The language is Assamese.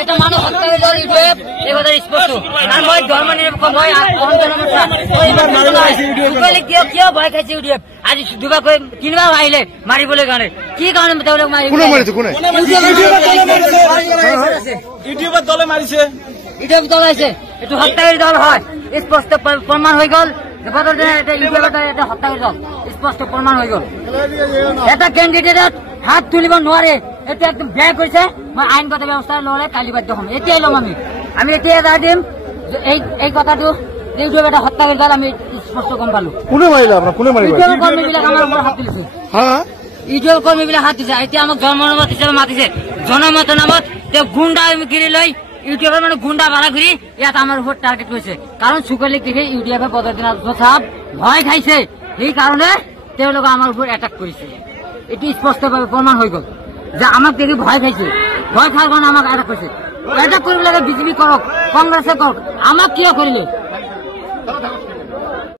একটা মানুষ হত্যা স্পষ্ট আৰ মই ধৰ্ম নিৰপেক্ষ মই কিয় ভয় খাইছে ইউডিএফ আজি দুবাৰ কৈ তিনিবাৰ আহিলে মাৰিবলৈ কাৰণে কি কাৰণে তেওঁলোক ইউটিউবত দলে মাৰিছে ইউটিউব দল আছে এইটো হত্যাকাৰী দল হয় স্পষ্ট প্ৰমাণ হৈ গ'ল এটা হত্যাকাৰী দল স্পষ্ট প্ৰমাণ হৈ গ'ল এটা কেণ্ডিডেটত হাত তুলিব নোৱাৰে এটা একদম বেয়া কৰিছে মই আইনগত ব্যৱস্থা ল'লে কালি বাধ্য হ'ম এতিয়াই ল'ম আমি এতিয়াই ৰায় দিম এই কথাটো ইউটিউব এটা হত্যাকাৰী দল আমি স্পষ্ট গম পালো কোনে মাৰিলে আপোনাক কোনে মাৰিলে ইউটিউব কৰ্মীবিলাক আমাৰ ওপৰত হাত তুলিছে ইউটিউব কৰ্মীবিলাক হাত দিছে এতিয়া আমাক জন্মনামত হিচাপে মাতিছে জনমতৰ নামত তেওঁ গুণ্ডাগিৰি লৈ ইউটিউবৰ মানে গুণ্ডা ভাড়া ঘূৰি ইয়াত আমাৰ ওপৰত টাৰ্গেট কৰিছে কাৰণ চুকলিক দেখি ইউটিউবে পদদিনা চাপ ভয় খাইছে সেইকাৰণে তেওঁলোকে আমাৰ ওপৰত এটাক কৰিছে এইটো স্পষ্টভাৱে প্ৰমাণ হৈ গ'ল যে আমাক দেখি ভয় খাইছে ভয় খাই কাৰণে আমাক এটাক কৰিছে এটাক কৰিব লাগে বিজেপি কৰক কংগ্ৰেছে কৰক আমাক কিয় কৰিলে